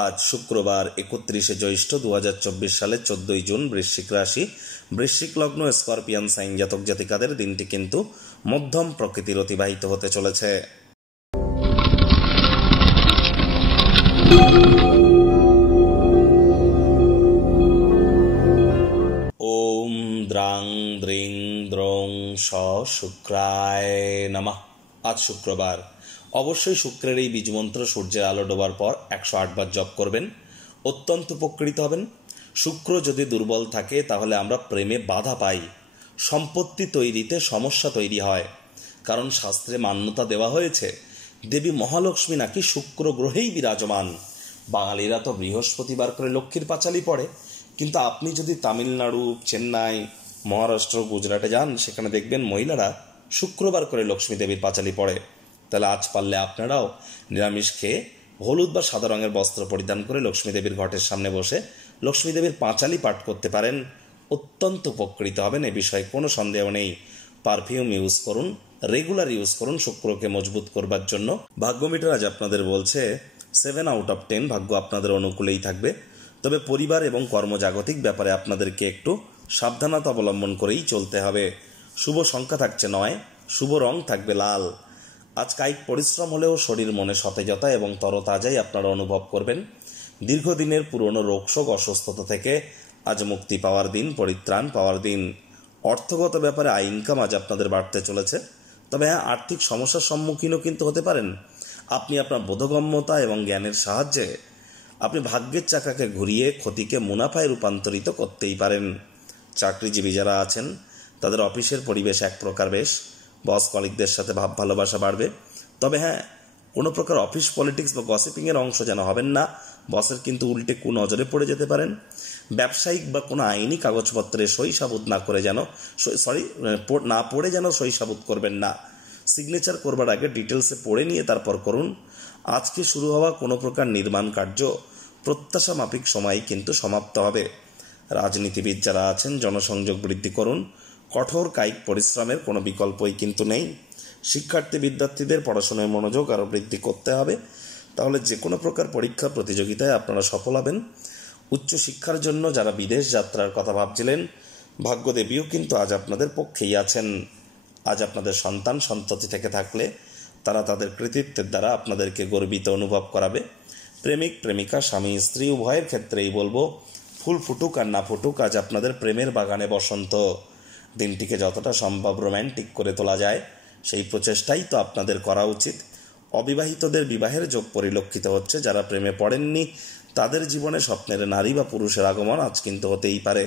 আজ শুক্রবার 31শে জ্যৈষ্ঠ 2024 সালে 14ই জুন। বৃশ্চিক রাশি, বৃশ্চিক লগ্ন, স্করপিয়ান সাইন জাতক জাতিকাদের দিনটি কিন্তু মধ্যম প্রকৃতির অতিবাহিত হতে চলেছে। ওম দ্রাং দ্রিং দ্রং স শুক্রায় নমঃ। আজ শুক্রবার। অবশ্যই শুক্রের এই বীজমন্ত্র সূর্যের আলো ডোবার পর 108 বার জপ করবেন, অত্যন্ত উপকৃত হবেন। শুক্র যদি দুর্বল থাকে তাহলে আমরা প্রেমে বাধা পাই, সম্পত্তি তৈরিতে সমস্যা তৈরি হয়। কারণ শাস্ত্রে মান্যতা দেওয়া হয়েছে দেবী মহালক্ষ্মী নাকি শুক্র গ্রহেই বিরাজমান। বাঙালিরা তো বৃহস্পতিবার করে লক্ষ্মীর পাঁচালি পড়ে, কিন্তু আপনি যদি তামিলনাড়ু, চেন্নাই, মহারাষ্ট্র, গুজরাটে যান, সেখানে দেখবেন মহিলারা শুক্রবার করে লক্ষ্মী দেবীর পাঁচালি পড়ে। তাহলে আজ পারলে আপনারাও নিরামিষ খেয়ে হলুদ বা সাদা রঙের বস্ত্র পরিধান করে লক্ষ্মী দেবীর ঘটের সামনে বসে লক্ষ্মী দেবীর পাঁচালি পাঠ করতে পারেন, অত্যন্ত উপকৃত হবেন। এ বিষয়ে কোনো সন্দেহ নেই। পারফিউম ইউজ করুন, রেগুলার ইউজ করুন শুক্রকে মজবুত করবার জন্য। ভাগ্য মিটার আজ আপনাদের বলছে 7 আউট অফ 10, ভাগ্য আপনাদের অনুকূলেই থাকবে। তবে পরিবার এবং কর্মজাগতিক ব্যাপারে আপনাদেরকে একটু সাবধানতা অবলম্বন করেই চলতে হবে। শুভ সংখ্যা থাকছে 9, শুভ রং থাকবে লাল। আজ কায়িক পরিশ্রম হলেও শরীর মনে সতেজতা এবং তরতাজাই আপনারা অনুভব করবেন। দীর্ঘদিনের পুরনো রোগশোক, অসুস্থতা থেকে আজ মুক্তি পাওয়ার দিন, পরিত্রাণ পাওয়ার দিন। অর্থগত ব্যাপারে আয় ইনকাম আজ আপনাদের বাড়তে চলেছে। তবে হ্যাঁ, আর্থিক সমস্যার সম্মুখীনও কিন্তু হতে পারেন। আপনি আপনার বোধগম্যতা এবং জ্ঞানের সাহায্যে আপনি ভাগ্যের চাকাকে ঘুরিয়ে ক্ষতিকে মুনাফায় রূপান্তরিত করতেই পারেন। চাকরিজীবী যারা আছেন তাদের অফিসের পরিবেশ এক প্রকার বেশ, বস কলিগদের সাথে ভাব ভালোবাসা বাড়বে। তবে হ্যাঁ, কোনো প্রকার অফিস পলিটিক্স বা গসিপিংয়ের অংশ যেন হবেন না, বসের কিন্তু উল্টে কুনজরে পড়ে যেতে পারেন। ব্যবসায়িক বা কোনো আইনি কাগজপত্রে সই সাবুত না করে যেন না পড়ে যেন সই সাবুত করবেন না। সিগনেচার করবার আগে ডিটেলসে পড়ে নিয়ে তারপর করুন। আজকে শুরু হওয়া কোনো প্রকার নির্মাণ কার্য প্রত্যাশা মাফিক সময় কিন্তু সমাপ্ত হবে। রাজনীতিবিদ যারা আছেন জনসংযোগ বৃদ্ধি করুন, কঠোর কায়িক পরিশ্রমের কোনো বিকল্পই কিন্তু নেই। শিক্ষার্থী বিদ্যার্থীদের পড়াশোনায় মনোযোগ আরও বৃদ্ধি করতে হবে, তাহলে যে কোনো প্রকার পরীক্ষা প্রতিযোগিতায় আপনারা সফল হবেন। উচ্চশিক্ষার জন্য যারা বিদেশ যাত্রার কথা ভাবছিলেন, ভাগ্যদেবীও কিন্তু আজ আপনাদের পক্ষেই আছেন। আজ আপনাদের সন্তান সন্ততি থেকে থাকলে তারা তাদের কৃতিত্বের দ্বারা আপনাদেরকে গর্বিত অনুভব করাবে। প্রেমিক প্রেমিকা, স্বামী স্ত্রী উভয়ের ক্ষেত্রেই বলবো, ফুল ফুটুক আর না ফুটুক, আজ আপনাদের প্রেমের বাগানে বসন্ত। দিনটিকে যতটা সম্ভব রোম্যান্টিক করে তোলা যায় সেই প্রচেষ্টাই তো আপনাদের করা উচিত। অবিবাহিতদের বিবাহের যোগ পরিলক্ষিত হচ্ছে। যারা প্রেমে পড়েননি তাদের জীবনে স্বপ্নের নারী বা পুরুষের আগমন আজ কিন্তু হতেই পারে।